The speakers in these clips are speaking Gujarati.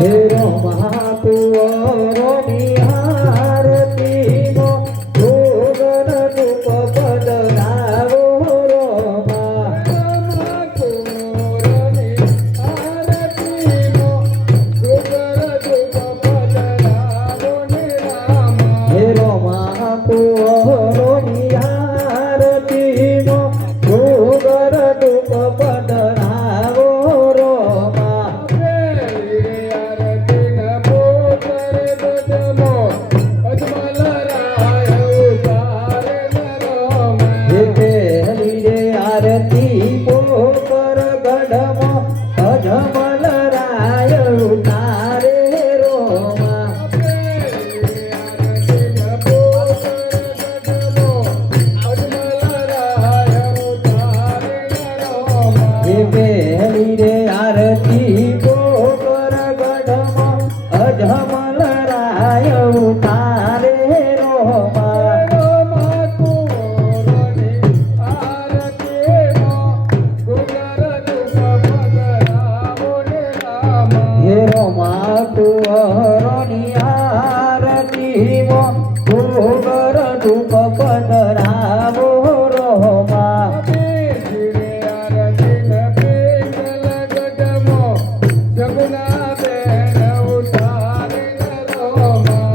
हेरो महाकुवरो निहारती मो भोगन रूप बदलावो रोमा हेरो महाकुवरो निहारती मो भोगन रूप बदलावो रोमा आरती पोकर गढ़मो अजमल राय उतारे रोमा बेली रे आरती पोकर गढ़मो अजमल राय उतारे रोमा हेरो माकुवरो निहारती मो भोगर रूप बदलावो रोमा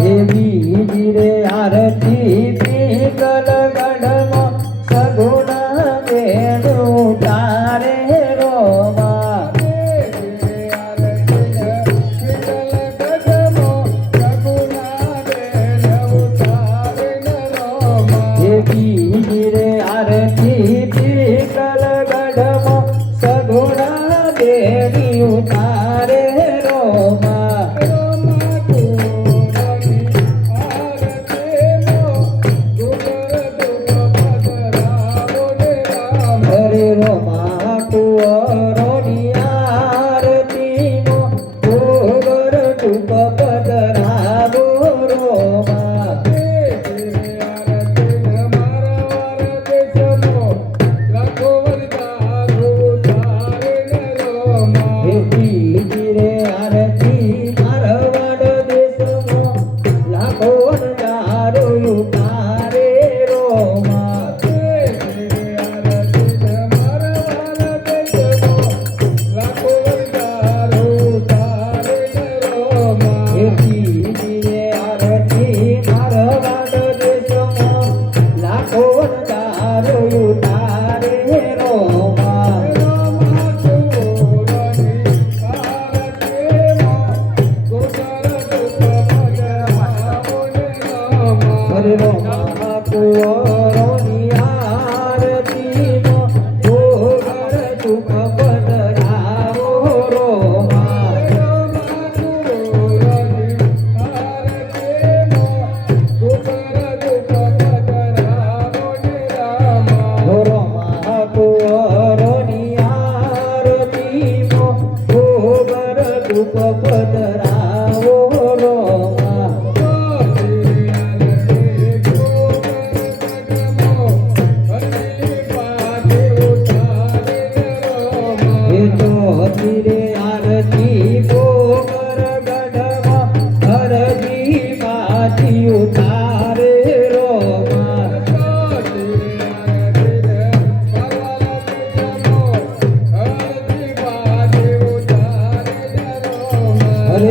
हे बीजी रे आरती पीगल गढ़मो सगुना बेन उतारे रोमा रे आरती पीगल गढ़मो सगुना बेनी उतारे रोमा हरे रोमा कुवरो निहारती मो भोगर रूप बदलावो रोमा रे आरती मारवाड़ देशमो लाखो हजारो उतारे रोमा रे आरती मारवाड़ देशमो लाखो हजारो उतारे रोमा हरे महाकुवरो निहारती मो भोगर रूप बदलावो रोमा हेरो महाकुवरो निहारती मो भोगर रूप बदलावो रोमा रे आरती पोकर गढ़मो हरजी माती उतारे रोमा हरे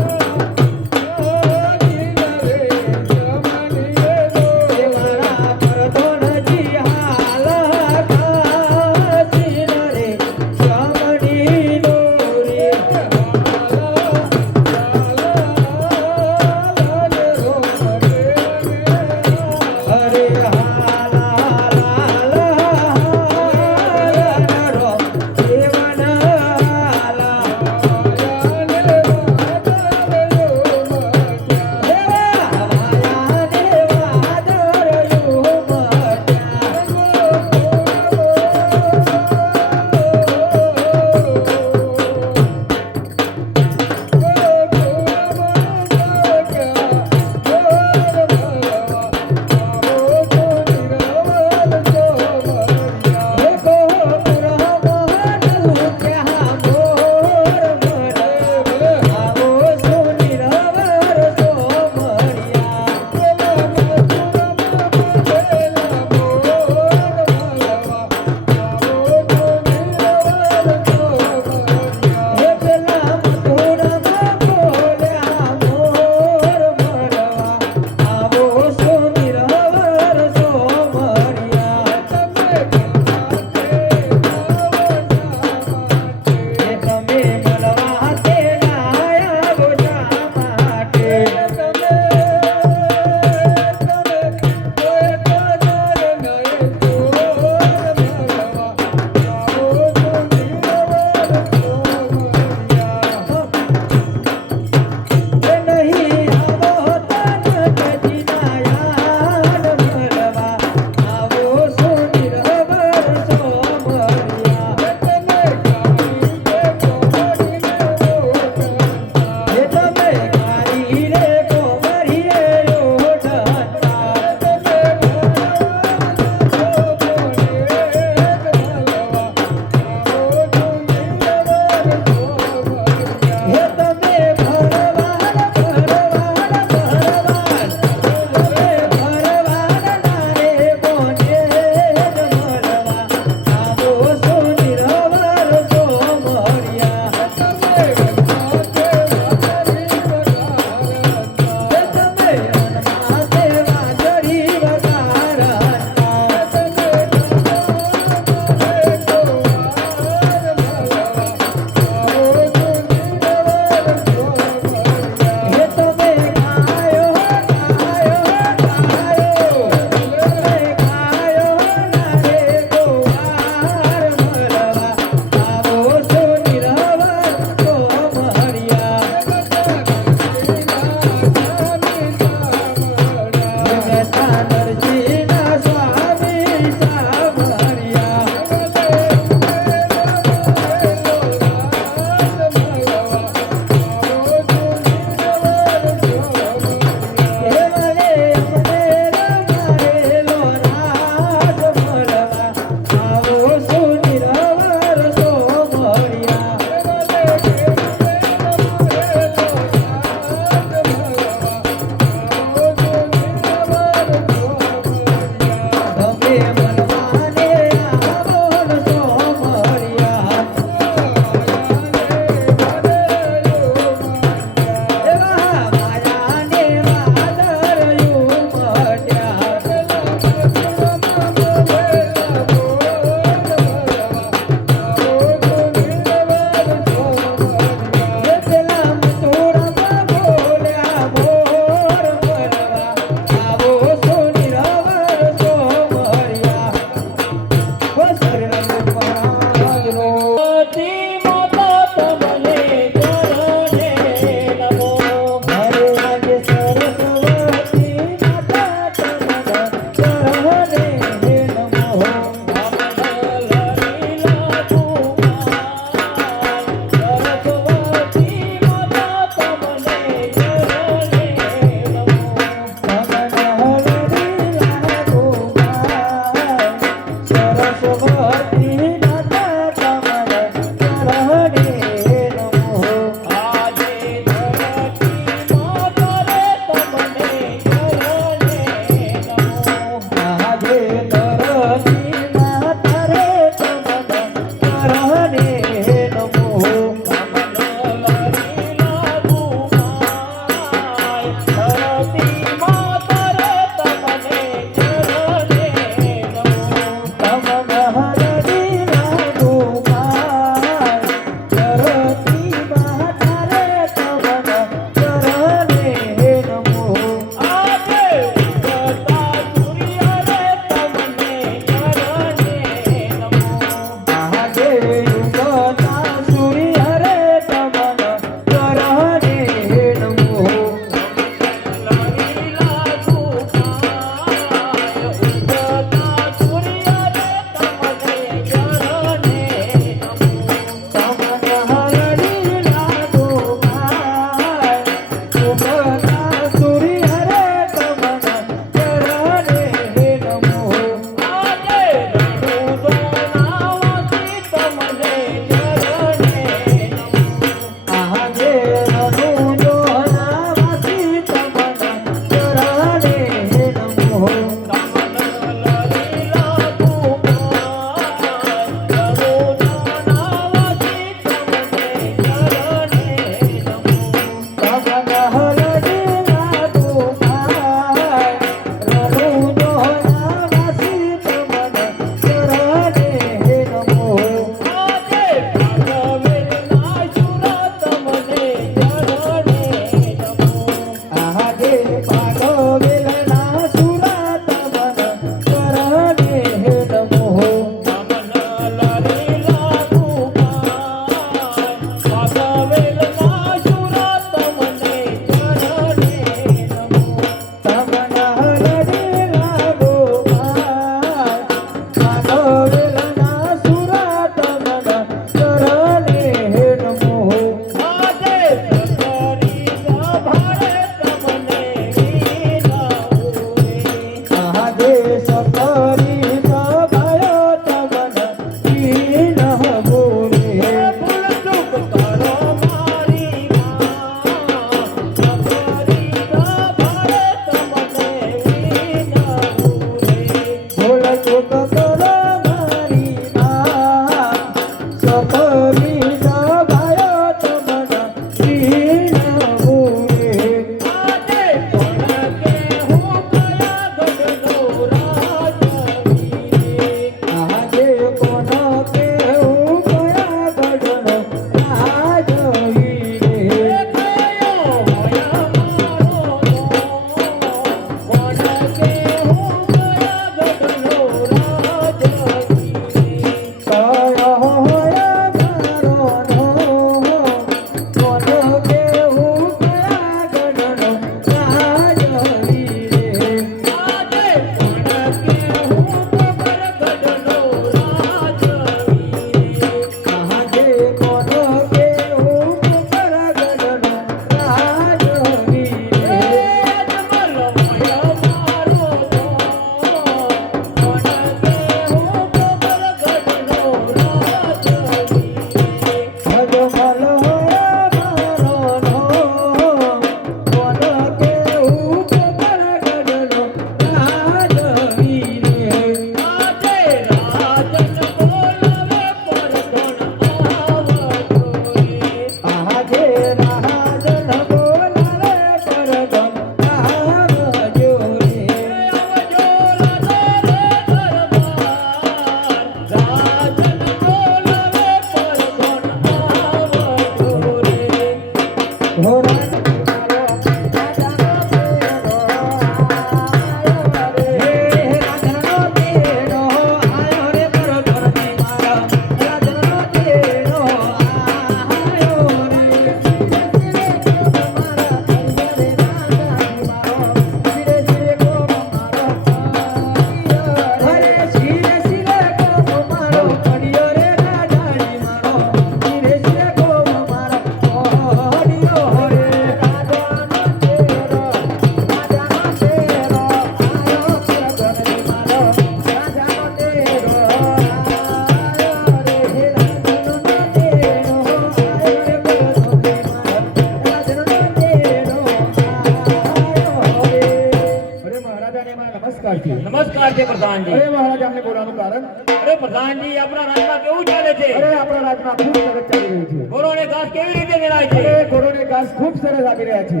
છે. નમસ્કાર છે પ્રધાનજી. અરે મહારાજ, અમને બોલવાનું કારણ? અરે પ્રધાનજી, આપણા રાજમાં કેવું ચાલે છે? અરે આપણા રાજમાં ખૂબ સરસ ચાલી રહ્યું છે. ઘોડોને ઘાસ કેવી રીતે વેરાય છે? અરે ઘોડોને ઘાસ ખૂબ સરસ આપી રહ્યા છે.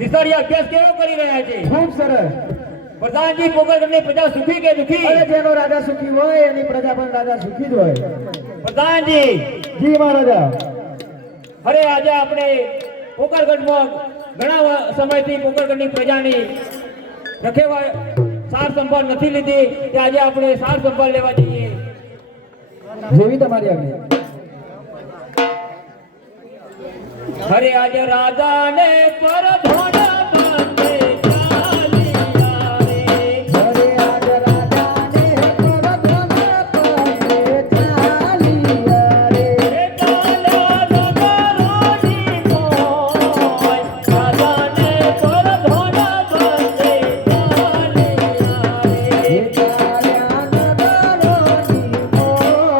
નિસર્યા અભ્યાસ કેવો કરી રહ્યા છે? ખૂબ સરસ. પ્રધાનજી, પોકરગઢની પ્રજા સુખી કે દુખી? અરે જેનો રાજા સુખી હોય એની પ્રજા પણ રાજા સુખી જ હોય. પ્રધાનજી, જી મહારાજા. અરે આજે આપણે પોકરગઢમાં ઘણા સમયથી પોકરગઢની પ્રજાની રખેવાળ સાર સંભાળ નથી લીધી, કે આજે આપણે સાર સંભાળ લેવા જઈએ. જેવી તમારી આજ્ઞા. અરે આજે રાજાને પરધોન બંને ચાલિયા રે. અરે આજ રાજાને પરધોન બંને ચાલિયા રે. એ ચાલ્યા નગરોની મોય, રાજાને પરધોન બંને ચાલિયા રે. એ ચાલ્યા નગરોની મોય,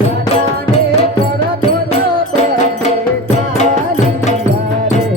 રાજાને પરધોન બંને ચાલિયા રે.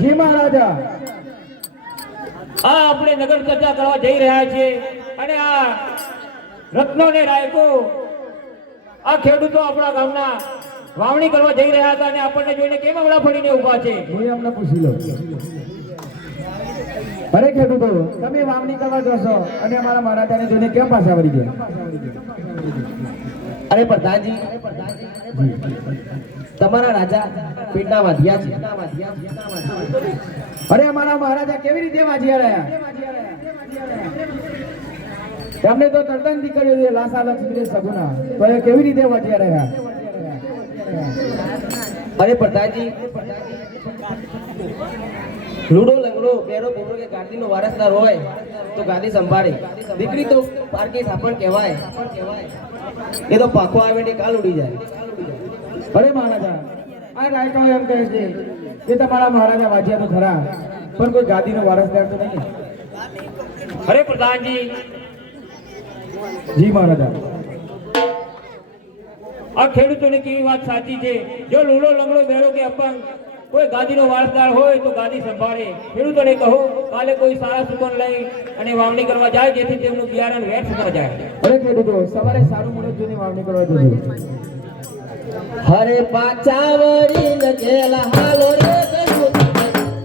જી મહારાજા. આપણે નગર ચર્ચા કરવા જઈ રહ્યા છીએ, અને આ રત્નોને રાયકો આ ખેડૂતો આપણા ગામના વાવણી કરવા જઈ રહ્યા હતા, અને આપણને જોઈને કેમ હમણાં ફરીને ઊભા છે? હું અમને પૂછી લો. અરે ખેડૂતો, તમે વાવણી કરવા જશો અને અમારા મહારાજાને જોઈને કેમ પાછા વળી ગયા? અરે પ્રધાનજી, તમારા રાજા પેટના વાંધ્યા છે. અરે અમારા મહારાજા કેવી રીતે વાંચ્યા રહ્યા? એમને તો તદ્દન દીકરીઓ છે, લાસા લક્ષ્મી સગુના, તો એ કેવી રીતે વાંચ્યા રહ્યા? અરે પ્રધાનજી, લૂડો લંગડો બેરો બોરો કે ગાદીનો વારસદાર હોય તો ગાદી સંભાળે. દીકરી તો પારકી સાપણ કહેવાય, એ તો પાખો આવે ને કાલ ઉડી જાય. અરે મહારાજા, આ રાયકાઓ એમ કહે છે કે તમારા મહારાજા વાંચ્યા તો ખરા, પણ કોઈ ગાદીનો વારસદાર તો નહીં. અરે પ્રધાનજી, જી મહારાજા. આ ખેડૂતોની કેવી વાત સાચી છે. જો લૂલો લંગડો બેડો કે અપંગ કોઈ ગાદીનો વારસદાર હોય તો ગાદી સંભાળે. ખેડૂતોને કહો કાલે કોઈ સારા સુકન લઈ અને વાવણી કરવા જાય, જેથી તેમનું બિયારણ વ્યર્થ ન જાય. અરે ખેડૂતો, સવારે સારું મુહૂર્ત જોઈને વાવણી કરવા જજો. હરે પાછા વળી લખેલા હાલો રે ખેડૂત,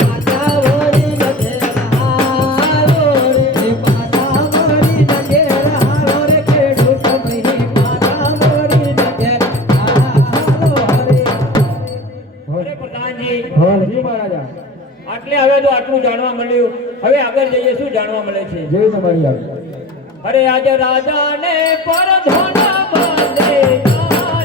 પાછા વળી લખેલા હાલો રે. પાછા વળી લખેલા હાલો રે ખેડૂત ભાઈ, પાછા વળી લખેલા હાલો રે. અરે પ્રધાનજી, જી મહારાજા. આટલે હવે તો આટલું જાણવા મળ્યું. હવે આગળ જઈએ શું જાણવા મળે છે? જેવી તમારી આજ્ઞા. અરે આજે રાજાને પરધોન બંને ચાલ્યા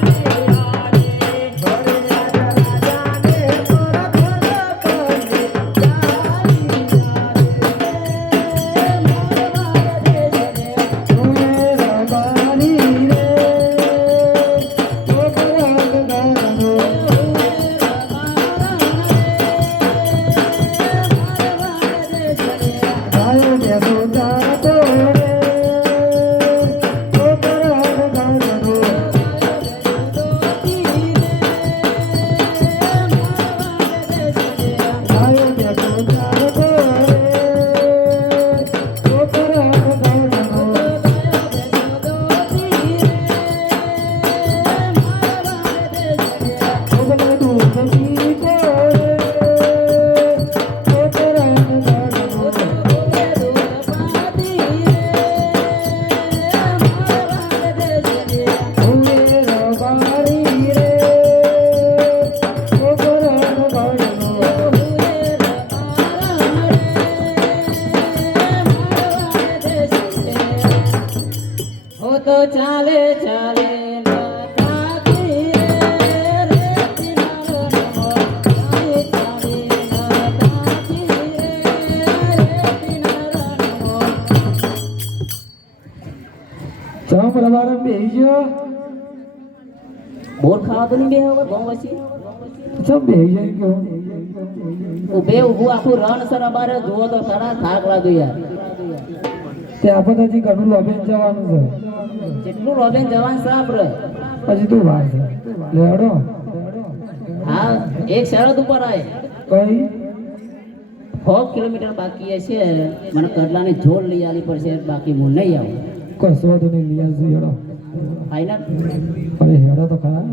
તો ચાલે ચાલે નતાથી રે કિનારો નમો ચાલે ચાલે નતાથી રે કિનારો નમો ચમ રવારમ બેહી ગયો બોર ખાવા તો નહીં બે હવે ઘઉં વસી ચમ બેહી જાય ગયો ઉભે ઊભું આખું રણ સર અમારે જુઓ તો ખરા થાક લાગ્યો યાર તે આપણે હજી ઘણું લોબેન જવાનું છે જેટલું રોબેન જવાન સાપ રે હજી તું વાર છે લેડો હા એક શરત ઉપર આય કઈ 100 કિલોમીટર બાકી છે મને કરલાની જોડ લઈ આલી પડશે બાકી હું નહીં આવું કશો તો નહીં લઈ આવજો હેડો ફાઈનલ અરે હેડો તો ખરા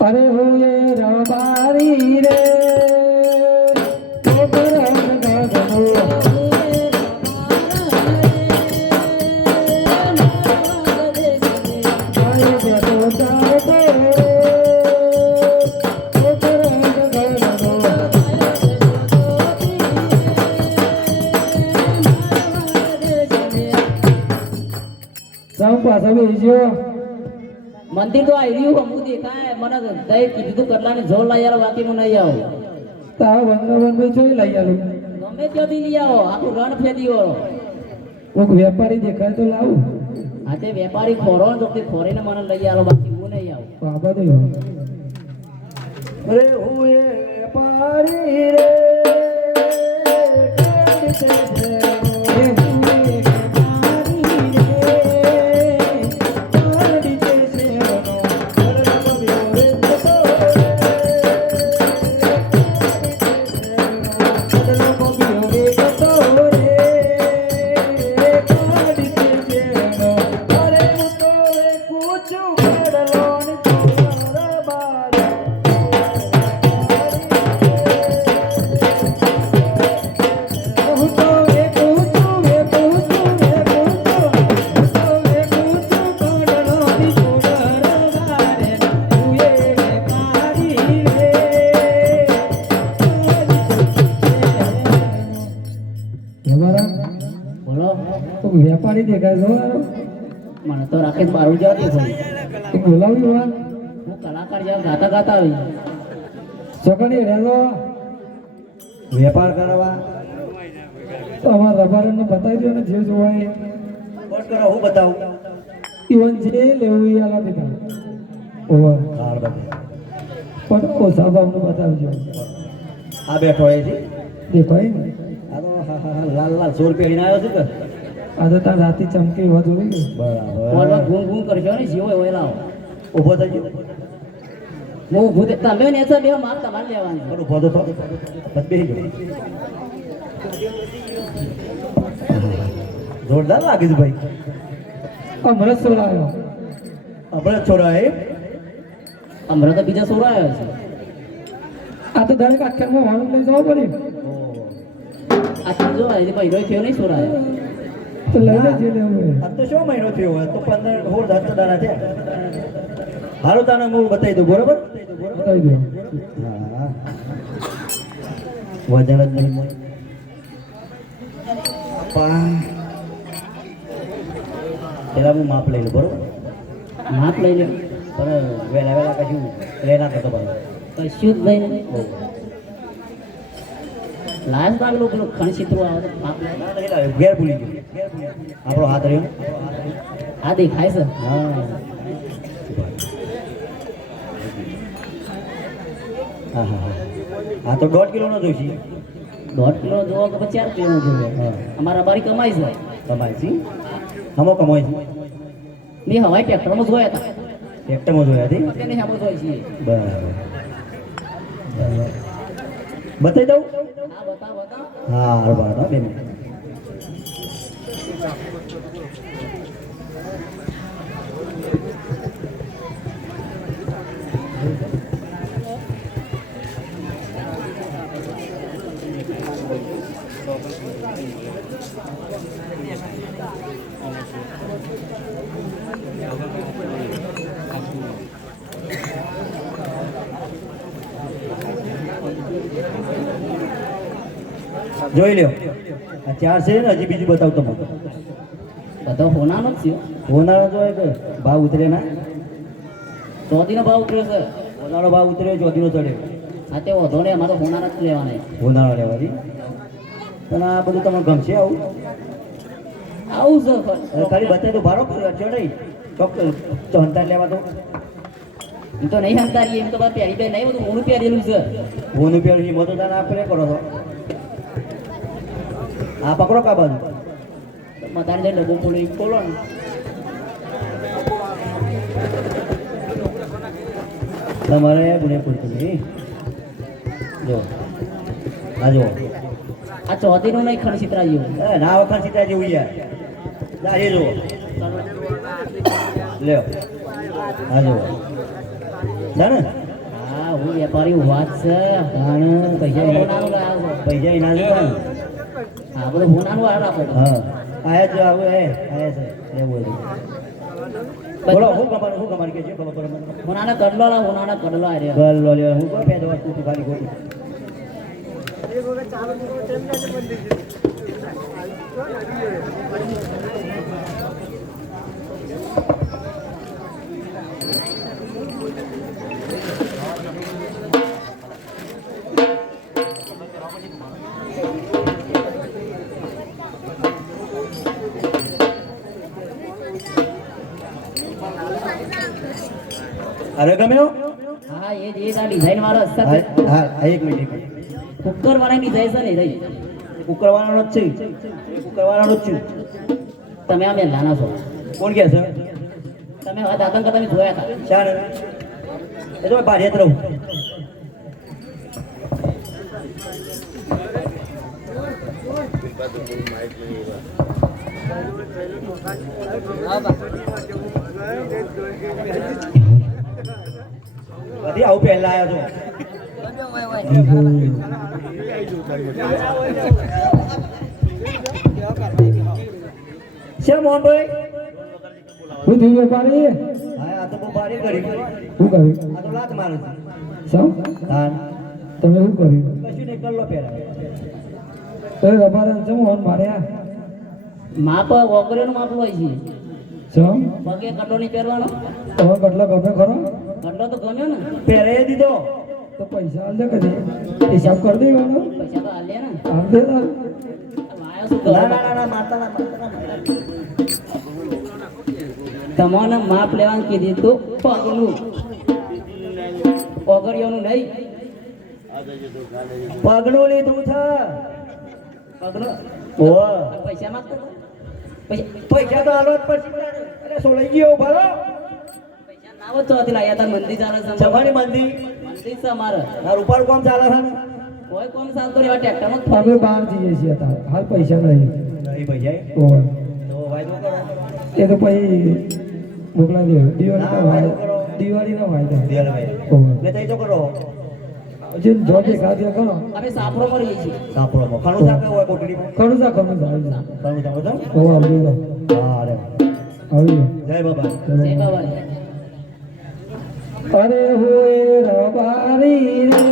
અરે હો એ રબારી રે પાછા બેસી ગયો મંદિર તો આવી રહ્યું અમુક દેખાય મને દઈ કીધું તું કરલાની જોર લઈ આવો બાકી હું નહીં આવું તારા વનરાવન જોઈ લઈ આવું ગમે ત્યાંથી લઈ આવો આખું રણ ફેદી વાળો કોઈક વેપારી દેખાય તો લાવું આ તે વેપારી ખોરો ને તો તે ખોરીને મને લઈ આવો બાકી હું નહીં આવું બાબા તો અરે હું એ વેપારી રે બોલો વેપારી દેખાય છો મને તો રાકેશ બારું જવાથી ભાઈ તું બોલાવ્યું વાત હું કલાકાર જેવા ગાતા ગાતા આવી છોકરી હેલો વેપાર કરવા તો અમારા રબારને બતાવી દો ને જે જોવાય કોટ કરો હું બતાવું ઇવન જે લેવું એ આલા દીધા ઓવર હાલ બતાવ પણ ઓછા ભાવનું બતાવજો આ બેઠો એ છે દેખાય ને આ તો લાલ લાલ સોર પહેરીને આવ્યો છું કે આ તો તાર રાતી ચમકી એવા જોઈ ગયું બરાબર બોલવા ગુમ ગુમ કરશો ને જીવો એવો લાવો ઊભો થઈ ગયો હું ઊભું તમે ને એસા બે માર તમારે લેવાનું પણ ઊભો તો બસ બેસી ગયો જોરદાર લાગે છે ભાઈ અમરત સોલાયો આપણે છોરા એ હમણાં તો બીજા સોરા આવ્યા છે આ તો દરેક આખ્યાનમાં વાળું લઈ જવું પડે આ તો જો આ ભાઈ રોય થયો નહીં સોરા આવ્યો તો લઈ લે જે લેવું હોય આ તો શો મહિનો થયો હોય તો 15 હોળ 10 દાડા છે હાલો તાને હું બતાવી દઉં બરોબર બતાવી દો હા વજન જ નહીં મળે પેલા હું માપ લઈ લઉં બરોબર માપ લઈ લે તમે વહેલા વહેલા કશું લઈ ના કરતો ભાઈ કશું જ લઈને લાજ બાગલું પેલું ખણચિત્રો આવે તો માપ લે ઘેર ભૂલી ગયો આપણો હાથ રહ્યો આ દેખાય છે હા હા હા આ તો 1.5 કિલોનો જોઈશે 1.5 કિલો જોવો કે 4 કિલો જોવો હા. અમારા બારી કમાઈ છે કમાય છે હમો કમાય છે મેં હવાઈ ટ્રેક્ટરમાં જોયા હતા ટ્રેક્ટરમાં જોયા હતી તેને હમો જોઈ છીએ બરાબર બતાવી દઉં હા બતા બતા હા બરાબર બેન જોઈ લ્યો આ ચાર છે ને હજી બીજું બતાવ તમે બધો હોનાનો જ છે હોનારો જોઈએ કે ભાવ ઉતરે ના ચોથીનો ભાવ ઉતર્યો છે હોનારો ભાવ ઉતર્યો ચોથીનો ચડ્યો આ તે વધો ને અમારે તો હોનાનો જ લેવાના હોનારો લેવાથી પણ આ બધું તમને ગમશે આવું આવું છે અરે ખાલી બતાવી તો ભારો કર્યો ચડે ચોક્કસ ચણતા લેવા તો એમ તો નહીં હંતારી એમ તો બસ પહેરી બે નહીં બધું મોડું પહેરેલું છે હોનું પેલું હિંમત તાને આપણે કરો છો આ પકડો કા બાજુ બધાને જે ડબ્બો ખોલો એ ખોલો ને તમારે ગુને પૂરતું નહીં જો આ જો આ ચોથીનું નહીં ખણસિત્રા જેવું ના વખત સીતા જેવું યાર લા એ જો લ્યો આ જો જાણે હા હું વેપારી વાત છે જાણે પૈસા હોનાનું લાવ્યો છે. પૈસા એના લેવાનું હા બધું હોનાનું આ રાખો હા આયા જો આવું આયા છે એવું હતું બોલો હું કમાર કે છે ખબર પડે મને હોનાના કડલો લાવ હોનાના કડલો આ રહ્યા ગલ લો લે હું કોઈ પેદો વસ્તુ તું ખાલી ખોટી અરે ગમ્યો હા એ જ આ ડિઝાઇન વાળો હશે હા હા એક મિનિટ કુકર વાળાની ડિઝાઇન છે ને રહી કુકરવાનો જ છે કુકરવાનો જ છું તમે આ મેં નાના છો કોણ કે છે તમે આ દાદા કરતા મેં જોયા હતા ચાલ એ તો બારી જ રહું બધી આવું પહેલા આવ્યો છો છે મોહનભાઈ હું થયું વેપારી હા આ તો બહુ બારી કરી શું કર્યું આ તો લાત મારે છે સમ હા તમે શું કર્યું કશું નહીં કરલો પહેલા તો રબારા જમો માર્યા માપ ઓગરેનું માપ હોય છે સમ પગે કટો નહીં પહેરવાનો તમે કટલો ગમે ખરો કટલો તો ગમ્યો ને પહેરે દીધો તો પૈસા આલ દે કદી હિસાબ કરી દેવાનો પૈસા તો હાલે ને આલ દે તાર. લાયો શું ના કરો ના ના માતા ના તમને માપ લેવાનું કીધું તું પગનું ઓગળિયોનું નહીં પગનું લીધું છે પગનું ઓહ પૈસા માંગતો હતો? પૈસા પૈસા તો આલો જ પછી અરે સોલાઈ ગયો ભરો પૈસા ના હોત તો હતી લાયા તા મંદિર ચાલે છે સભાની મંદી મંદિર છે અમારે આ રૂપાળું કામ ચાલે છે ને કોઈ કોમ ચાલતો નહીં ટ્રેક્ટરમાં જ અમે બહાર જઈએ છીએ અત્યારે હાલ પૈસા નહીં નહીં ભાઈ ઓહ. તો વાયદો કરો એ તો પછી મોકલાવી દે દિવાળી ના, ના વાયદો કરો. દિવાળીના વાયદા દિયાલભાઈ ઓહ. ને તઈ તો કરો જે જો દેખાડ્યા કરો અમે સાપરો મરીએ છીએ સાપડોમાં ખાણું શાક હોય કોટડીમાં ખરું જા ખરું જા આવી જા ખાણું શાક હોય ઓ આવી જા તો હા અરે આવી જય બાબા જય બાબા અરે હોય રબારી રે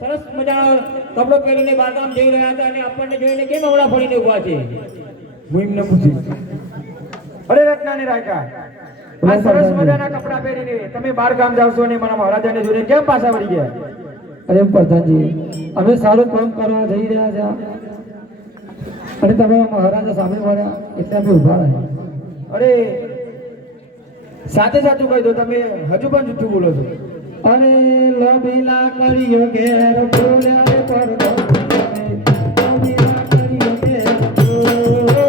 સરસ મજાનો કપડો પહેરીને બારગામ જઈ રહ્યા હતા અને આપણને જોઈને કેમ હમણાં ફરીને ઉભા છે? હું એમને પૂછી અરે રત્નાની રાયકા આ સરસ મજાના કપડા પહેરીને તમે બાર ગામ જાવ છો અને મારા મહારાજાને જોઈને કેમ પાછા વળી ગયા? અરે પ્રધાનજી, અમે સારું કામ કરવા જઈ રહ્યા છે અને તમે મહારાજા સામે મળ્યા એટલે અમે ઉભા રહ્યા. અરે સાચે સાચું કહી દો, તમે હજુ પણ જૂઠું બોલો છો. અરે લબીલા કર્યો ઘેર બોલ્યા રે પ્રધાનજી, લબીલા કર્યો ઘેર બોલ્યા રે.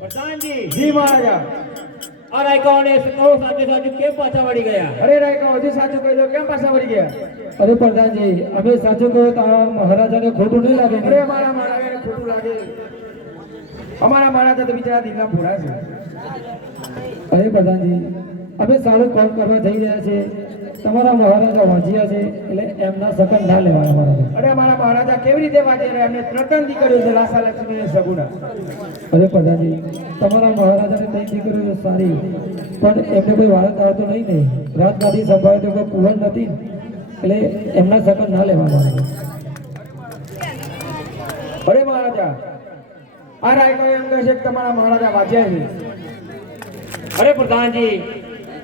પ્રધાનજી, જી મહારાજા. આ રાયકાઓને કહો સાચે સાચું કેમ પાછા વળી ગયા? અરે રાયકા હજુ સાચું કહી દો, કેમ પાછા વળી ગયા? અરે પ્રધાનજી, અમે સાચું કહ્યું તો આ મહારાજાને ખોટું નહીં લાગે અરે ને? અમારા મહારાજાને ખોટું લાગે. અમારા મહારાજા તો બિચારા દિલના ભૂરા છે. અરે પ્રધાનજી, અમે સારું કામ કરવા જઈ રહ્યા છે. તમારા મહારાજા વાંચ્યા છે એટલે એમના સકન ના લેવાય મહારાજા. અરે અમારા મહારાજા કેવી રીતે વાંચે રહ્યા? એમને 3 દીકરીઓ છે, લાસા લક્ષ્મી અને સગુણા. અરે પ્રધાનજી, તમારા મહારાજાને 3 દીકરીઓ સારી પણ એમને કોઈ વારસ આવતો નહીં ને રાત ગાદી સંભાળે તો કોઈ કુંવર નથી એટલે એમના સકન ના લેવા મહારાજા. અરે મહારાજા, આ રાયકા એમ કહે છે કે તમારા મહારાજા વાંચ્યા છે. અરે પ્રધાનજી,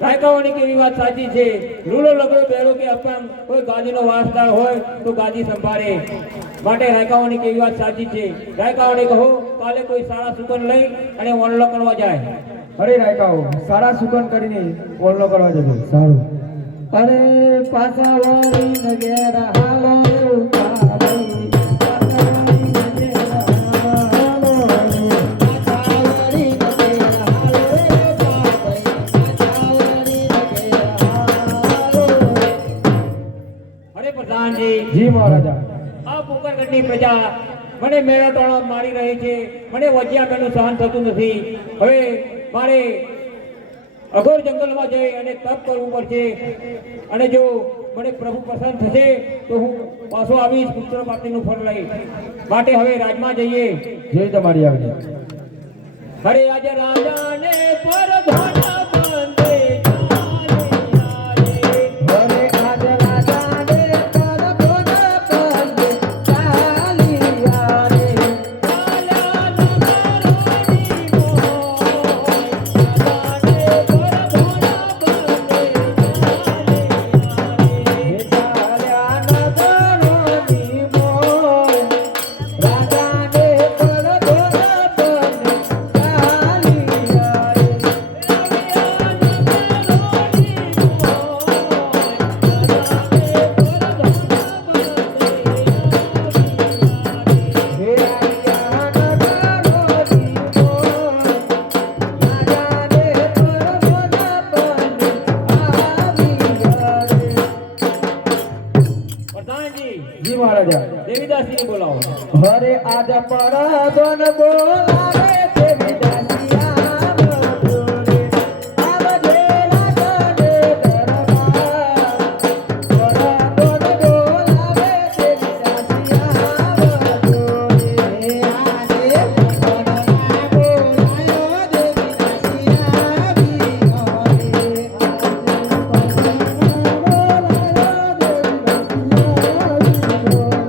રાયકાઓની કેવી વાત સાચી છે. લૂલો લગડો બેડો કે અપંગ કોઈ ગાદીનો વારસદાર હોય તો ગાદી સંભાળે. માટે રાયકાઓની કેવી વાત સાચી છે. રાયકાઓને કહો કાલે કોઈ સારા સુકન લઈ અને વણલો કરવા જાય. અરે રાયકાઓ સારા સુગંધ કરીને ઓળલો કરવા જજો. સારું. અરે પાછા વાળીને ઘેર હાલો રે ઉતારી, પાછા વાળીને ઘેર હાલો રે. પાછા વાળીને ઘેર હાલો રે ઉતારી, પાછા વાળીને ઘેર હાલો રે. અરે પ્રધાનજી, જી મહારાજા. આ પોકરગઢની પ્રજા મને મેળો ટોળો મારી રહી છે. મને વજ્યા મેનું સહન થતું નથી. હવે મારે અઘોર જંગલમાં જઈ અને તપ કરવું પડશે અને જો મને પ્રભુ પસંદ થશે તો હું પાછો આવીશ પુત્ર પ્રાપ્તિનું ફળ લઈ. માટે હવે રાજમાં જઈએ. જય તમારી આજ્ઞા. અરે આજ રાજાને પરધાના બાંધે અરે આજ રાજાને પરધોના બાંધે ચાલ્યા રે. જી મહારાજા. દેવીદાસજીને બોલાવો. હરે આજ પરધન બોલાવે છે વિદાસિયા બોલે. આવજે રાજાને દરબાર. પરધન બોલાવે છે વિદાસિયા બોલે. આજે પરધનમાં બોલાયો દે વિદાસિયા વિહોરે. આજે પરધનમાં બોલાયો દે વિદાસિયા વિહોરે.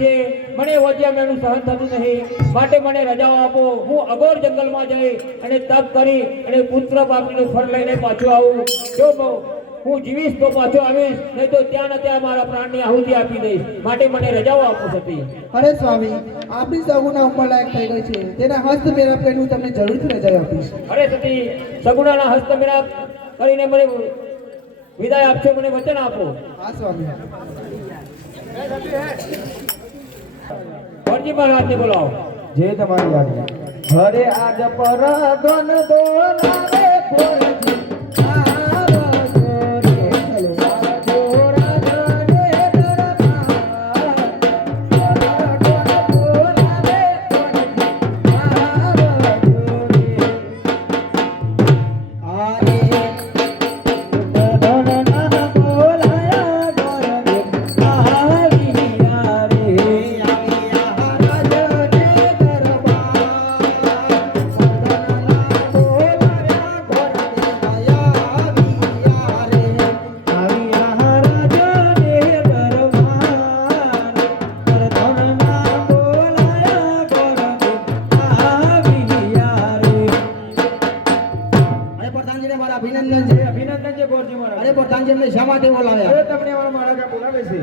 છે, મને વજ્યા મેનું સહન થતું નહીં, માટે મને રજાઓ આપો. હું અગોર જંગલમાં જઈ અને તપ કરી અને પુત્ર પ્રાપ્તિનું ફળ લઈને પાછો આવું. જો હું જીવીશ તો પાછો આવીશ, નહીં તો ત્યાં ને ત્યાં મારા પ્રાણની આહુતિ આપી દઈશ. માટે મને રજાઓ આપો સતી. અરે સ્વામી, આપણી સગુના ઉંમરલાયક થઈ ગઈ છે, તેના હસ્ત મેળાપ કરીને હું તમને જરૂરથી રજા આપીશ. અરે સતી, સગુણાના હસ્તમેળાપ કરીને મને વિદાય આપશો, મને વચન આપો. હા સ્વામી. વરજી મહારાજને બોલાવો. જે તમારી આજ્ઞા. હરે આજ પર ગન બોલાવે ફોરજી આવજો રે. આવજો રાજને દરબાર. બોલાવે ફોરજી આવજો રે. આરે ધનના બોલાયા ગોરવે આવિયા રે. અરે પ્રધાનજીને મારા અભિનંદન છે. અભિનંદન છે ગોરજી મહારાજ. અરે પ્રધાનજી અમને શા માટે બોલાવ્યા? અરે તમને અમારા મહારાજા બોલાવે છે.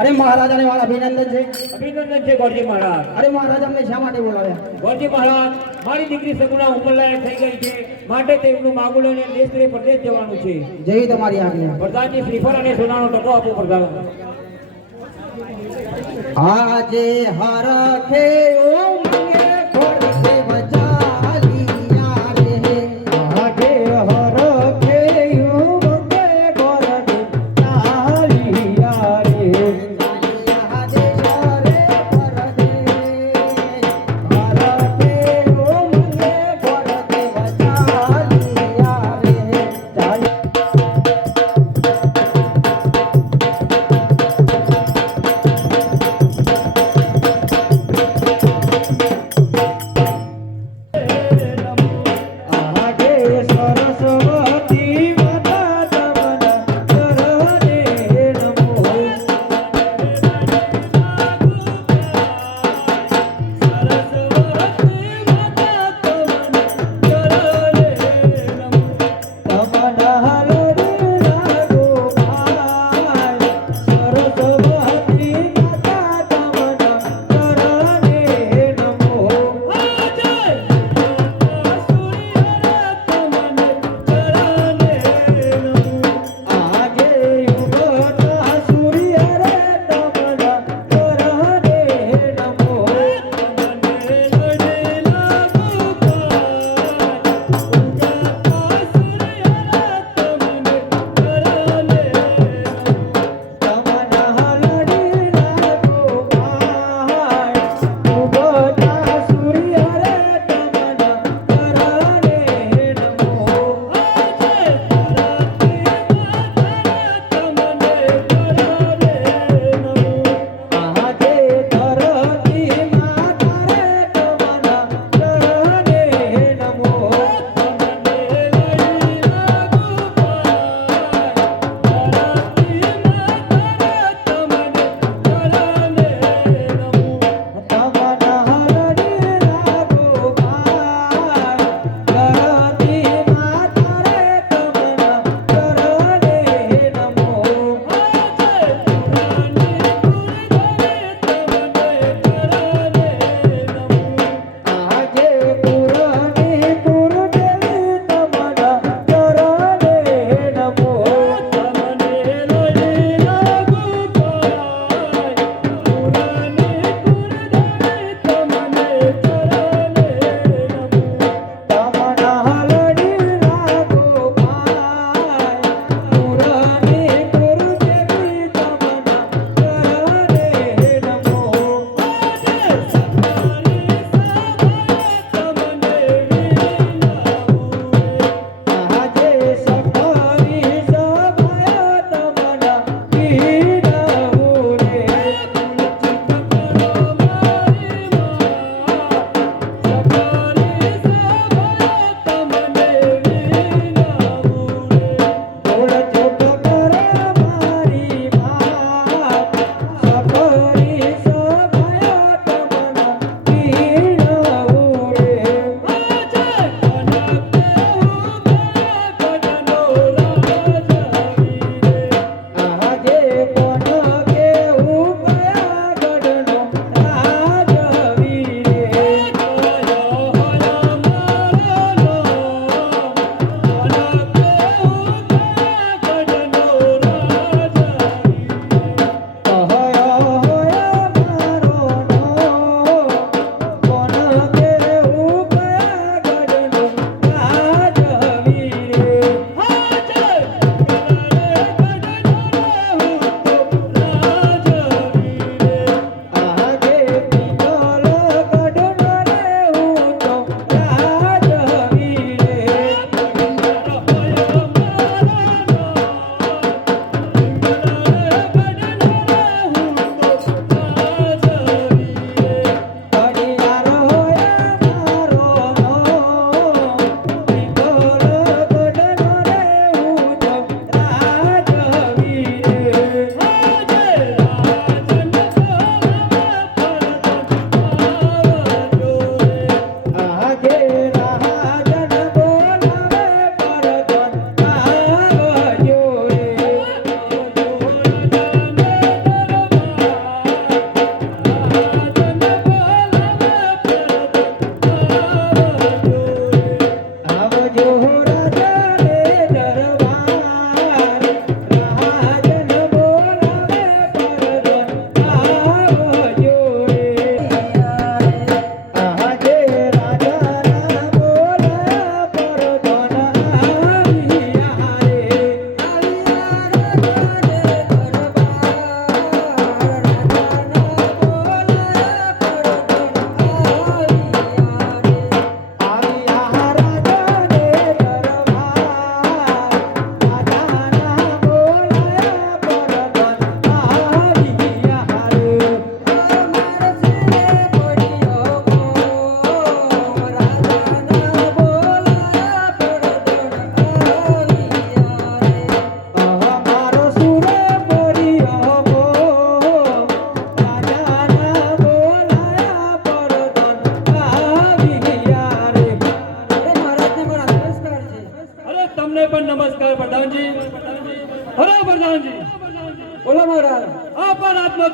અરે મહારાજાને મારા અભિનંદન છે. અભિનંદન છે ગોરજી મહારાજ. અરે મહારાજ અમને શા માટે બોલાવ્યા? ગોરજી મહારાજ, મારી દીકરી સગુણા ઉંમરલાયક થઈ ગઈ છે, માટે તેમનું માગુલ અને દેશ ને પ્રદેશ જવાનું છે. જેવી તમારી આજ્ઞા. પ્રધાનજી શ્રીફળ અને સોનાનો ટકો આપો પ્રધાન. આજે હરખે ઉમંગે ઘોડે બજાલિયા રે. આગે હરખે ઉમંગે ગોરવે આવિયા રે. ચાલિયા દેશ રે પરદેશ. હરખે ઉમંગે ગોરવે બજાલિયા રે. ચાલી આ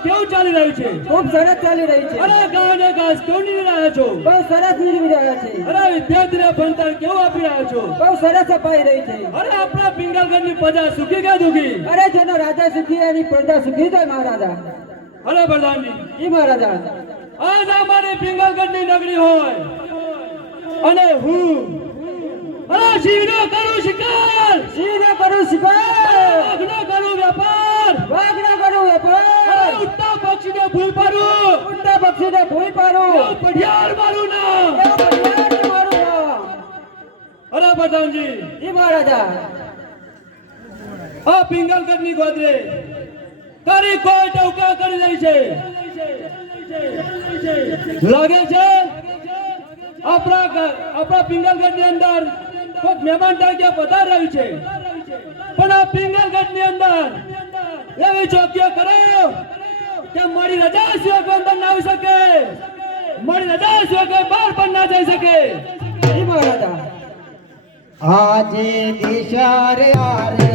કેવું ચાલી રહ્યું છે? ખૂબ સરસ ચાલી રહી છે. અરે ગાને ઘાસ કેવું નીકળી રહ્યા છો? બહુ સરસ નીકળી રહ્યા છે. અરે વિદ્યાર્થીને ભણતર કેવું આપી રહ્યા છો? બહુ સરસ અપાઈ રહી છે. અરે આપણા પિંગલગઢની પ્રજા સુખી કે દુખી? અરે જેનો રાજા સુખી એની પ્રજા સુખી થાય મહારાજા. અરે પ્રધાનજી, જી મહારાજા. આજ અમારી પિંગલગઢની નગરી હોય અને હું શિવનો કરું શિકાર, સિંહને કરું શિકાર, વાઘનો કરું વેપાર, વાઘનો કરું વેપાર, ઉડતા પક્ષીને ભૂલ પાડું, ઉડતા પક્ષીને ભૂલ પાડું, એવું પઢિયાર મારું નામ. એવું પઢિયાર મારું નામ. અરે પ્રધાનજી, જી મહારાજા. આ પિંગલગઢની ગોદરે તારી કોઈ ટોકા કરી રહી છે. લાગે છે આપણા પિંગલગઢની અંદર કોઈક મહેમાન તરીકે પધાર રહ્યું છે, પણ આ પિંગલગઢની અંદર એવી ચોકીઓ કરો કે મારી રજા સિવાય કોઈ અંદર ના આવી શકે, મારી રજા સિવાય કોઈ બહાર પણ ના જઈ શકે. જી મહારાજા. આજે દિશા રે આરે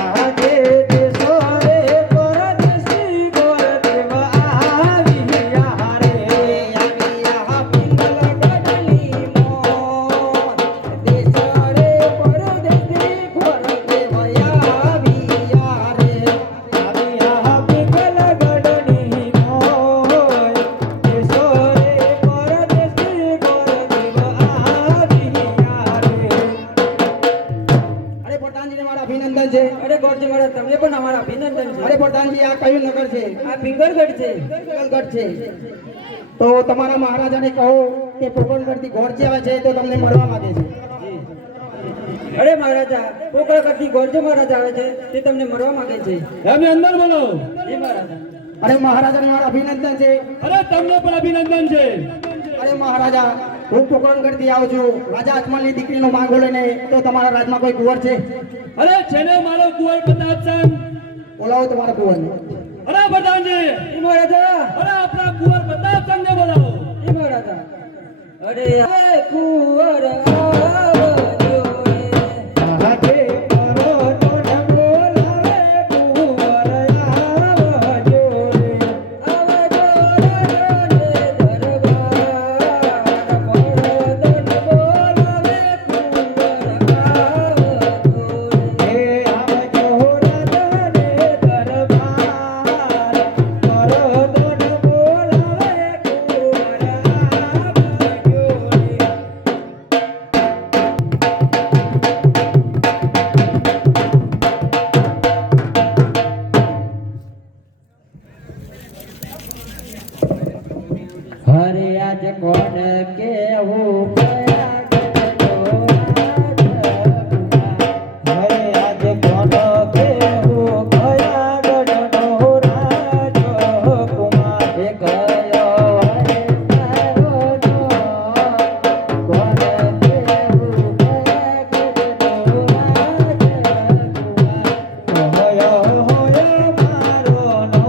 આજે દેશો રે પરદેશી ગોરદેવ આવ્યા રે. આવ્યા પિંગલગઢની મોર દેશો રે પરદેશી ગોરદેવ આવ્યા રે. આવ્યા પિંગલગઢની મોર દેશો રે પરદેશી ગોરદેવ આવ્યા રે. અરે પ્રધાનજીને મારા અભિનંદન છે. અરે ગોરજી મહારાજ તમને પણ અમારા અભિનંદન છે. અરે પ્રધાનજી, આ કયું નગર છે? આ પિંગલગઢ છે. પોકરણગઢ છે. તો તમારા મહારાજાને કહો કે પોકરણગઢથી ઘોડચી આવે છે તો તમને મળવા માંગે છે. અરે મહારાજા, પોકરણગઢથી ગોરજી મહારાજ આવે છે તે તમને મળવા માંગે છે. એમને અંદર બોલો. જી મહારાજા. અરે મહારાજાને મારા અભિનંદન છે. અરે તમને પણ અભિનંદન છે. અરે મહારાજા, હું પોકરણગઢથી આવું છું રાજા અજમલની દીકરીનો માંગો લઈને. તો તમારા રાજમાં કોઈ કુંવર છે? અરે છે ને મારો કુંવર પ્રતાપચંદ. બોલાવો તમારા કુંવરને. અરે પ્રધાનજી, જી મહારાજા. અરે આપણા કુંવર પ્રતાપચંદને બોલાવો. જી મહારાજા. અરે આ કુંવર આવજો રે. આજે કરો તો ન બોલાવે કુંવર આવજો રે. આવજો રે દરબાર કરો તો ન બોલાવે કુંવર આવજો રે. એ આવજો રાજાને દરબાર કરો તો ન બોલાવે કુંવર આવજો રે. હરે આજ કોણ કેવું કયા ગઢનો રાજ. હરે આજ કોણ કેવું કયા ગઢનો રાજકુમાર. એ કયો હરે તારો જો કોણ કેવું કયા ગઢનો રાજકુમાર. હોયો હોયો મારો નો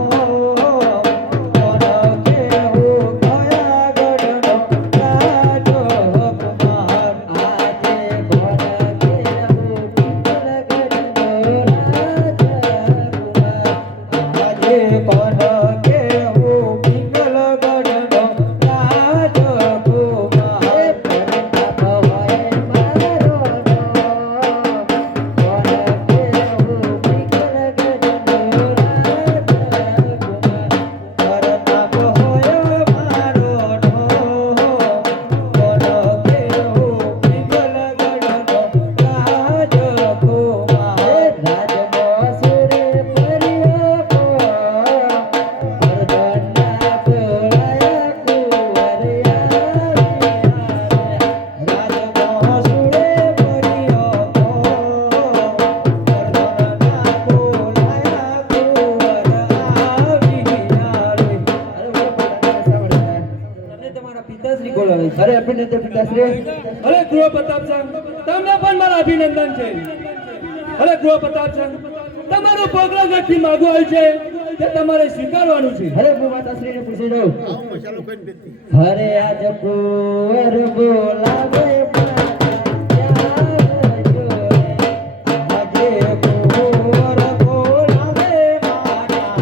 કોણ કેવું કયા ગઢનો રાજકુમાર. આજે કોણ કેવું પિંગલગઢનો રાજકુમાર. આજે કોણ કેવું પિંગલગઢનો રાજકુમાર. એ પ્રતાપ હોય મારો નો કોણ કેવું પિંગલગઢનો રાજકુમાર. પ્રતાપ હોય મારો નો કોણ કેવું પિંગલગઢનો રાજકુમાર. રાજનો સુરે પરિયો કો વરદના બોલાયા કુંવરિયા. રાજનો સુરે પરિયો કો વરદના બોલાયા કુંવર. તમને તમારા પિતાશ્રી બોલાવે છે. અરે અભિનંદન પિતાશ્રી. અરે કુંવર પ્રતાપચંદ, તમને પણ મારા અભિનંદન છે. અરે કુંવર પ્રતાપચંદ, તમારું પોકરણગઢથી માગું આવ્યું છે તે તમારે સ્વીકારવાનું છે. અરે હું માતાશ્રીને પૂછી દઉં. હરે આજ કુંવર બોલાવે આજે કુંવર બોલાવે મારા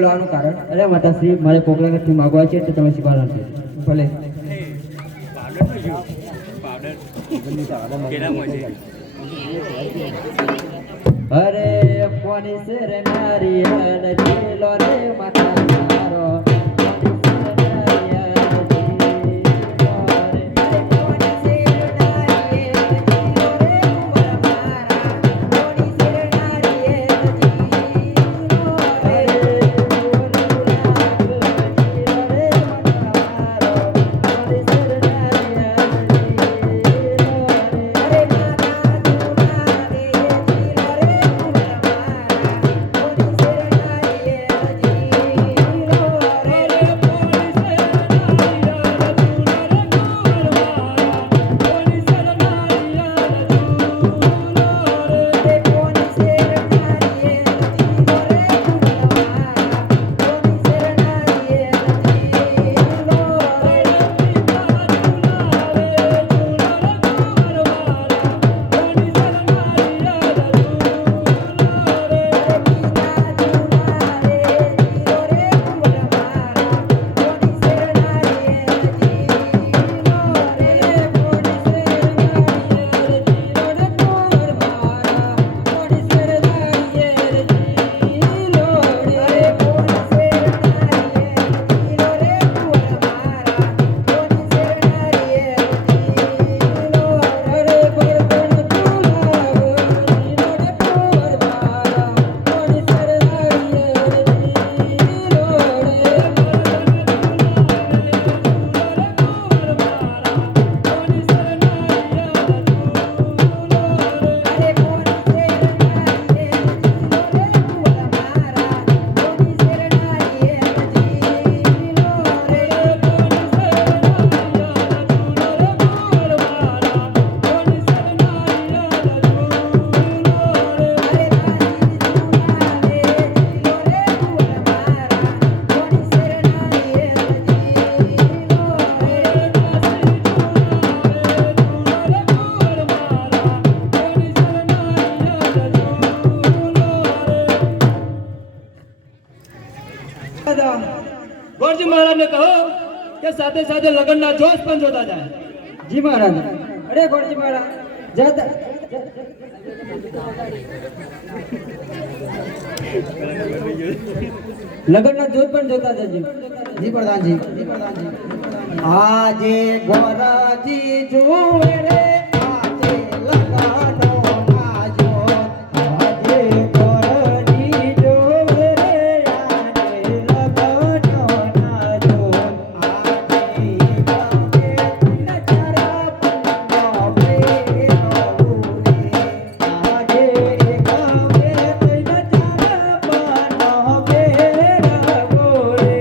બોલાવવાનું કારણ? અરે માતાશ્રી મારે પોકલા ઘરથી માગવા છે તો તમે સ્વીકાર નથી. ભલે. અરે કોની શેર નારિયેળ જીલો રે માતા મારો કોની શેર નારિયેળ જીલો રે. અરે કોની શેર નારિયેળ જીલો રે કુંવર મારા કોની શેર નારિયેળ જીલો રે. જીલો રે માતા મારો કોની શેર નારિયેળ જીલો રે. અરે માતા જુના રે જીલો રે કુંવર મારા કોની શેર નારિયેળ જીલો રે. અરે કોની શેર નારિયેળ જીલો રે કુંવર મારા કોની શેર નારિયેળ જીલો રે. ગોરજી મહારાજને કહો કે સાથે સાથે લગ્નના જોશ પણ જોતા જાય. જી મહારાજ. અરે ગોરજી મહારાજ જાતા લગ્નના જોત પણ જોતા જજો. જી પ્રધાનજી. આજે ગોરાજી જુએ રે આજે લગાનો માજો. આજે ગોરાજી જુએ રે આજે લગાનો નાજો. આજે ગામે નચારા પન્નો બેરો રે. આજે ગામે નચારા પન્નો બેરો રે.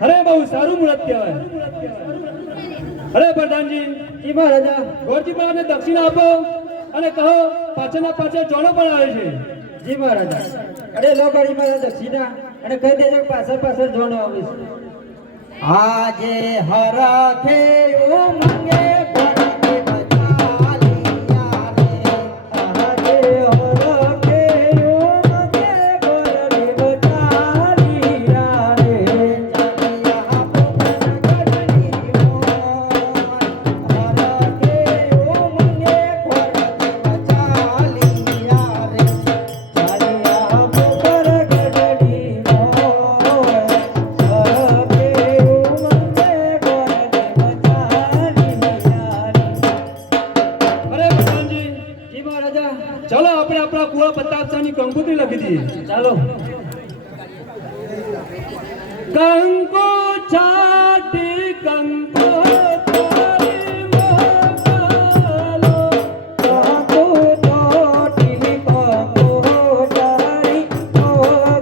અરે બહુ સારું મુહૂર્ત કહેવાય. અરે પ્રધાનજી જી મહારાજા. ગોરજી મહારાજને દક્ષિણા આપો અને કહો પાછળના પાછળ જોડો પણ આવે છે. જી મહારાજા. અરે લો ગોરજી મહારાજ દક્ષિણા અને કહી દેજો કે પાછળ પાછળ જોડો આવીશ. આજે હરખે ઉમંગે ભરતે બચાલિયા રે. આજે હરખે ઉમંગે ભરતે બચાલિયા રે. ચાલિયા ચાલો આપણે આપણા કુવા પ્રતાપશાહની કંકોત્રી લખી દઈએ. ચાલો કંકો છાટી કંકોત્રી મોકલો. કાકો તોટી કાકો તારી મોકલો.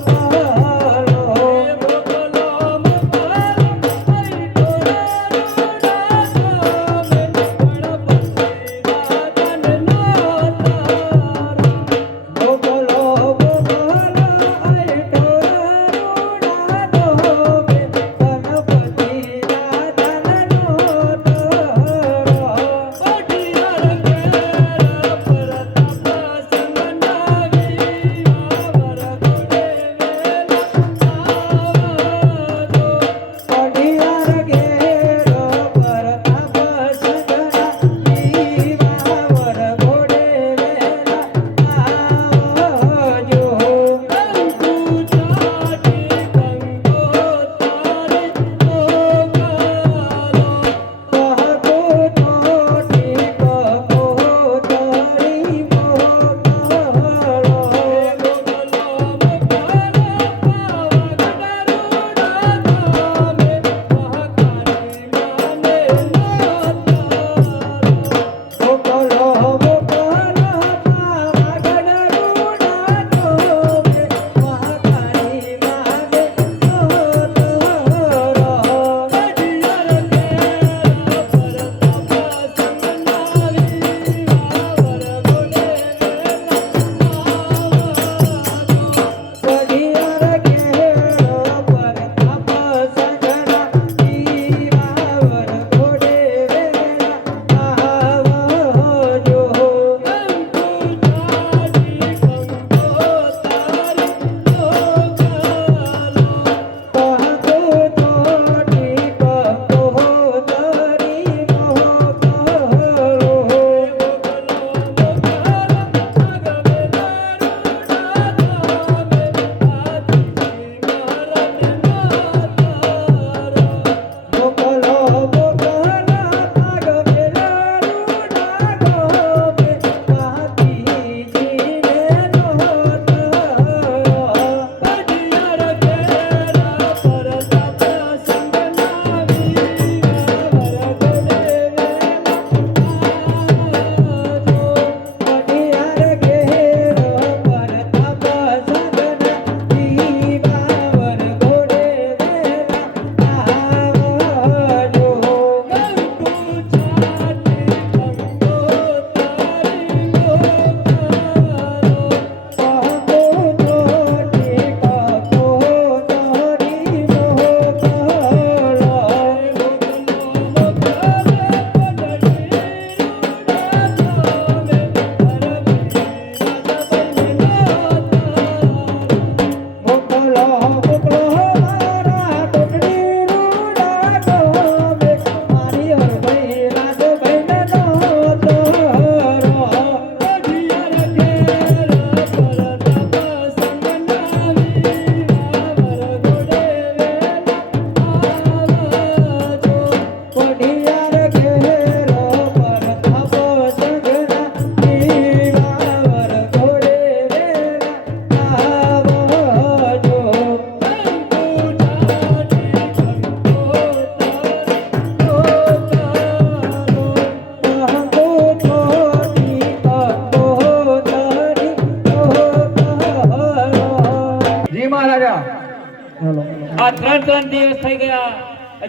આ ત્રણ દિવસ થઈ ગયા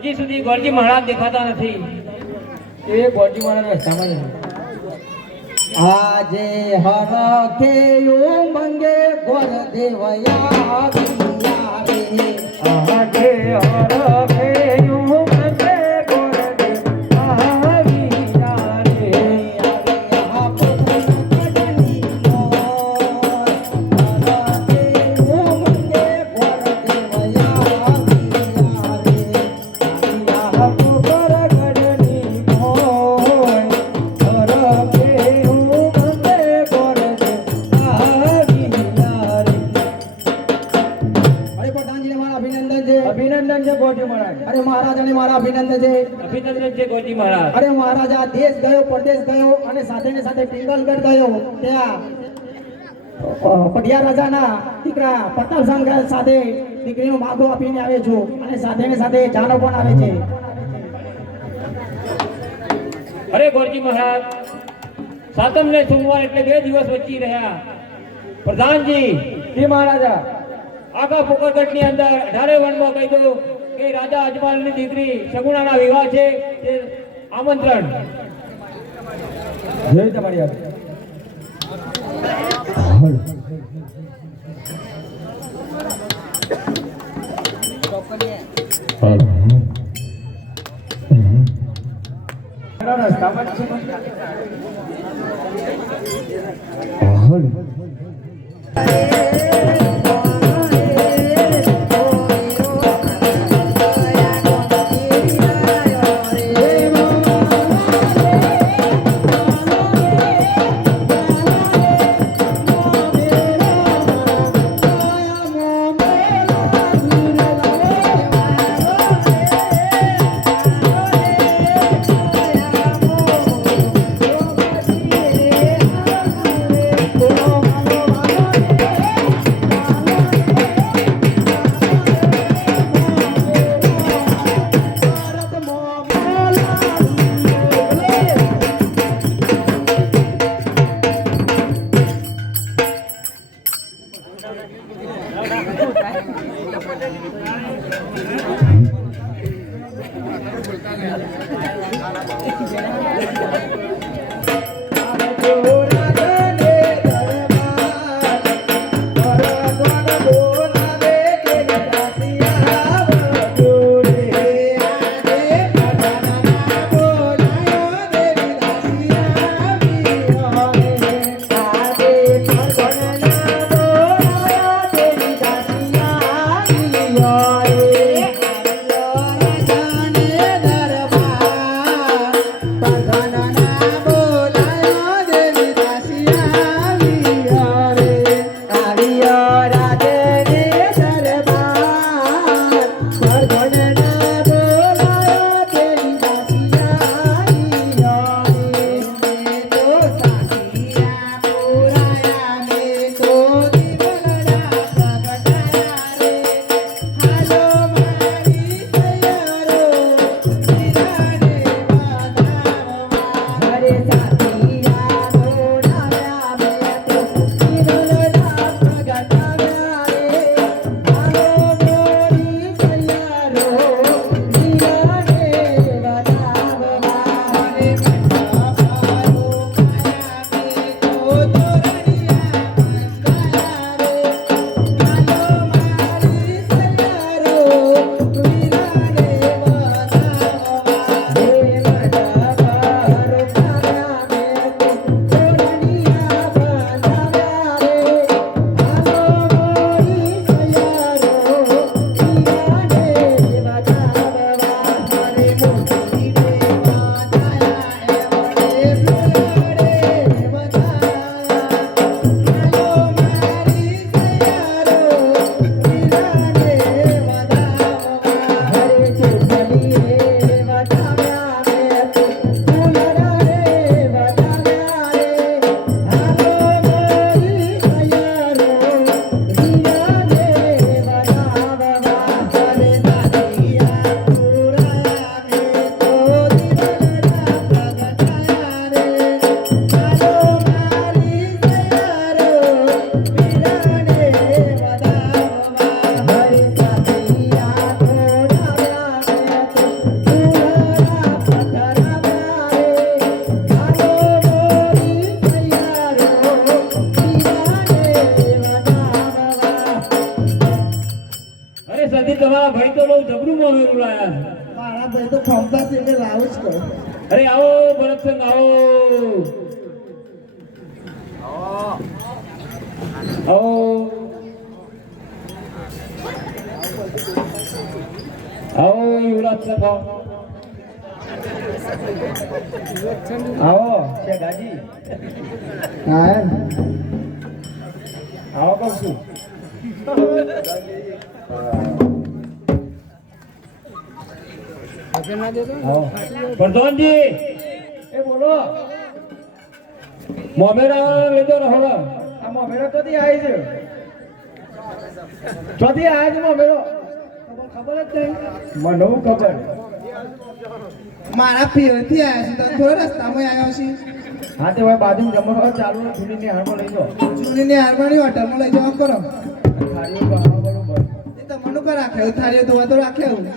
હજી સુધી ગોરજી મહારાજ દેખાતા નથી. એ ગોરજી મહારાજ રસ્તામાં જ હતા. આજે હરખેયું મંગે ગોર દેવયા વિયા રે. આજે હરખેયું મંગે ગોરદેવ આવ્યા રે. આ પોતાની કડની મોર. હરખેયું મંગે ગોર દેવયા વિયા રે. આ પોકર ગઢની મોય. હરખેયું મંગે ગોરદેવ આવ્યા રે. અરે પ્રધાનજીને મારા અભિનંદન છે. અભિનંદન છે ગોરજી મહારાજ. અરે મહારાજાને મારા અભિનંદન છે. અભિનંદન છે ગોરજી મહારાજ. અરે મહારાજા દેશ ગયો, પરદેશ ગયો અને સાથે ને સાથે પિંગલગઢ ગયો. ત્યાં પટિયા રાજાના દીકરા પ્રતાપસિંહ સાથે દીકરીનો માગો આપીને આવે છું અને સાથે ને સાથે જાનો પણ આવે છે. અરે ગોરજી મહારાજ, સાતમ ને સોમવાર એટલે 2 દિવસ વચ્ચી રહ્યા. પ્રધાનજી, જી મહારાજા. આખા પોકરગઢની અંદર 18 વનમાં કહી દો કે રાજા અજમાલની દીકરી સગુણાના વિવાહ છે, તે આમંત્રણ. જોઈ તમારી વાત. રસ્તામાં જ છે. તમારા ભાઈ તો બહુ જબરું મોમેરું લાયા છે. મારા ભાઈ તો ખમતા છે એટલે લાવું જ કહું. અરે આવો ભરતસિંહ, આવો આવો. આવો યુવરાજ સાહેબ, આવો છે ગાજી. હા આવો કહું છું. આવો. પ્રધાનજી, એ બોલો. મોમેરા લેજો રહો. આ મોમેરો તો દી આવી છે ચોથી આયા છે મોમેરો ખબર જ નહીં મને હું ખબર મારા ફેરથી આવ્યા છે તો થોડો રસ્તામાં આવ્યો છે હા તે ભાઈ બાજુ જમણવાર ચાલુ ને જૂની હારમાં લઈ જાઓ જૂની હારવાની હોટલમાં લઈ જવા કરો થાળીઓ ખાવા બરોબર એ તમને કો રાખે થાળીઓ ધોવા તો રાખે એવું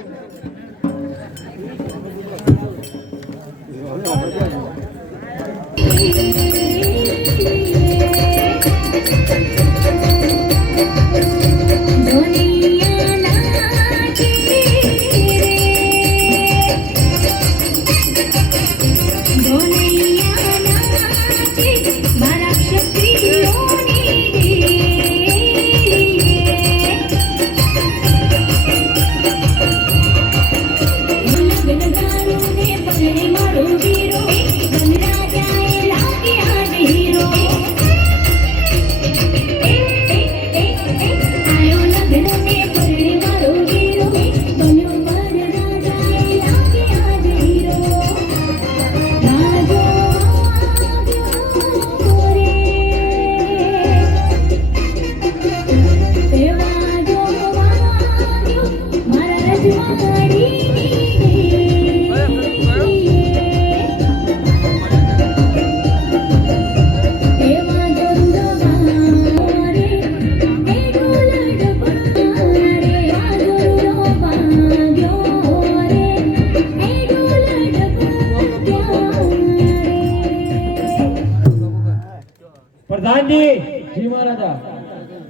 પ્રધાનજી જી મહારાજા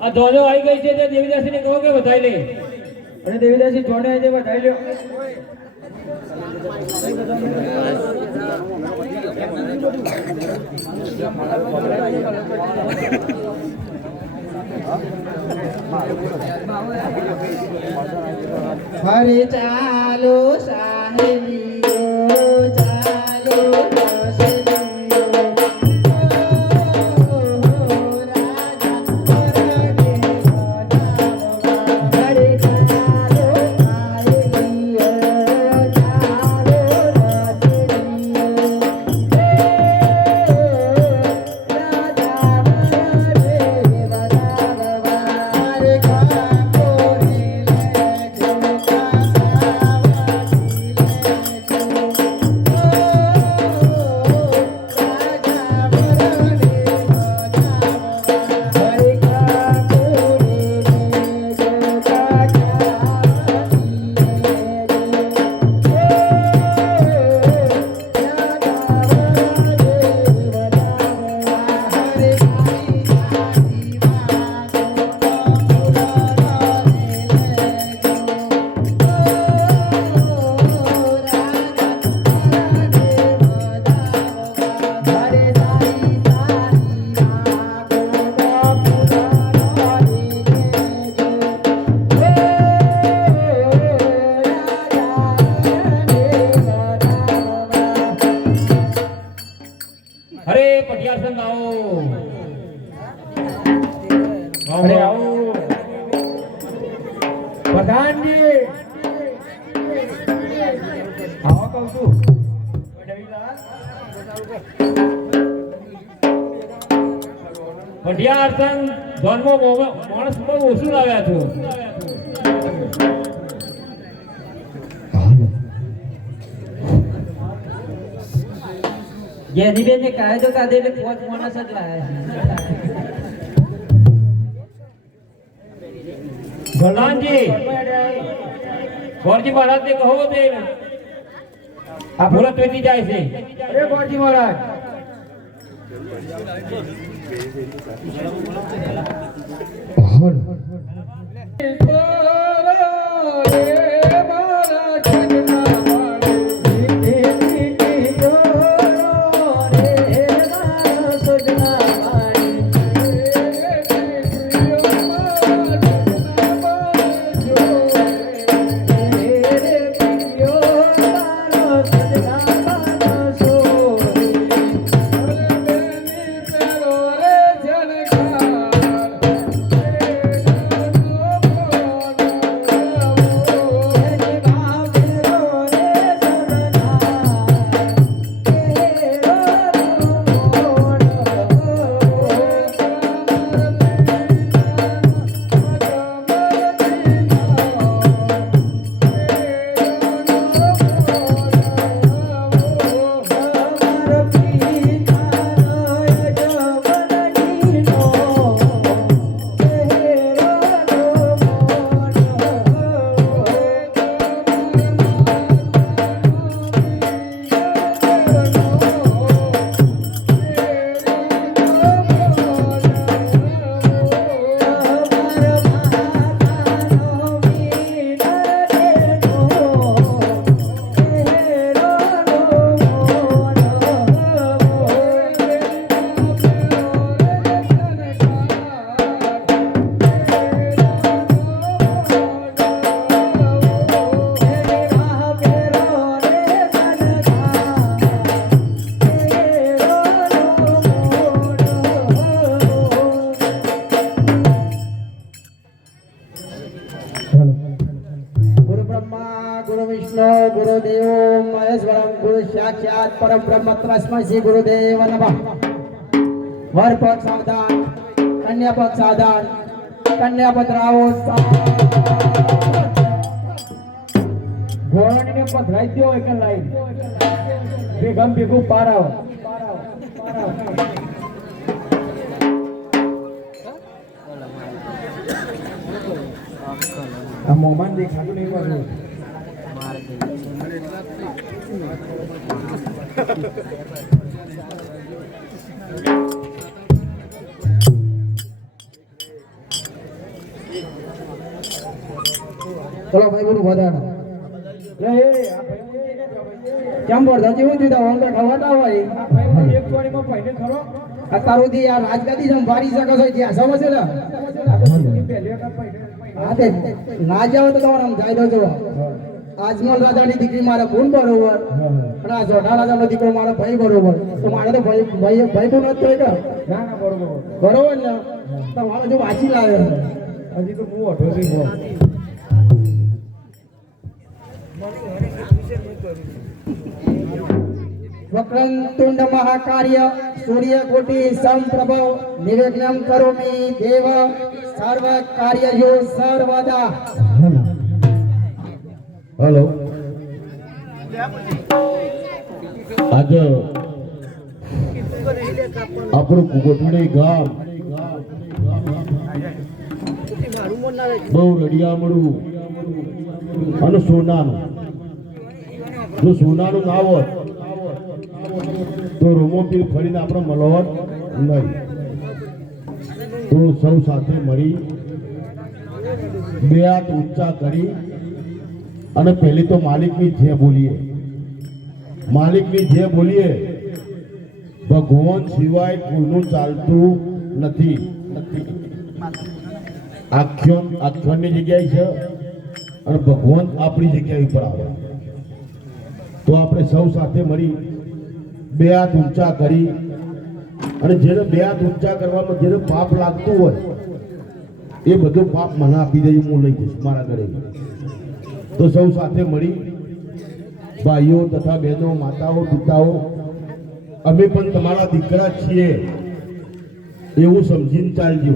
આ ધોજો આવી ગઈ છે તે દેવીદાસી ને કહો કે વધાઈ લે અને દેવીદાસી જોડે આવી છે વધાઈ લ્યો હરે ચાલો સાહેબીઓ ચાલો દસડીઓ હરે ચાલો સાહેબીઓ ચાલો અરે પટિયાર સંઘ આવો અરે આવો પ્રધાનજી આવો કહું છું પટિયાર સંઘ ધોનમાં માણસ બહુ ઓછું લાવ્યા છો જ્ઞાનીબેન ને કાયદો કાઢે એટલે પોચ માણસ જ લાયા પ્રધાનજી ગોરજી મહારાજ ને કહો તે આ મુહૂર્ત વેચી જાય છે અરે ગોરજી મહારાજ તત્પુરુષાય પરમ બ્રહ્મ તસ્मै શ્રી ગુરુદેવ નમઃ વર પક્ષ સાવધાન કન્યા પક્ષ સાવધાન કન્યા પધરાવો ઘોડાને પધરાઈ દો એક લાઈન ભેગમ ભેગું પાર આવો આ મોમાન દેખાતું નહીં પાછું ચલો ભાઈ બોલું વધારે કેમ બોલતા જેવું દીધા હું તો ખવાતા હોય એક ચોરીમાં પહેલે ખરો અત્યારથી આ રાજગાદી સંભાળી શકો છો જ્યાં સમજે ને પહેલી વખત પહેલે હા તે ના જાવ તો તમારે સમજાઈ દો જો આજમલ રાજાની દીકરી મારા ગુણ બરોબર અને આ જોઢા રાજાનો દીકરો મારો ભાઈ બરોબર તો મારે તો ભાઈ ભાઈ ભાઈ ગુણ જ થાય ના ના બરોબર બરોબર ને તો મારે જો વાંચી લાવે હજી તો હું અઢો છું વક્રતુંડ મહાકાર્ય સૂર્યકોટિ સમપ્રભ નિર્વિઘ્નં કરોમિ દેવ સર્વ કાર્યયો સર્વદા. હેલો આજે આપણું કુકોટડી ગામ બહુ રડિયામણું અને સોનાનું જો સોનાનું ના હોત તો રોમોપીર ફરીને આપણે મળવત નહીં તો સૌ સાથે મળી બે હાથ ઊંચા કરી અને પહેલી તો માલિકની જે બોલીએ ભગવાન સિવાય કોઈનું ચાલતું નથી આખ્યાનની જગ્યાએ છે અને ભગવાન આપણી જગ્યા ઉપર આવે તો આપણે સૌ સાથે મળી બે હાથ ઊંચા કરી અને જેને બે હાથ ઊંચા કરવામાં જેને પાપ લાગતું હોય એ બધું પાપ મને આપી દે હું લઈ જઈશ મારા ઘરે તો સૌ સાથે મળી ભાઈઓ તથા બહેનો માતાઓ પિતાઓ અમે પણ તમારા દીકરા છીએ એવું સમજીને ચાલજો.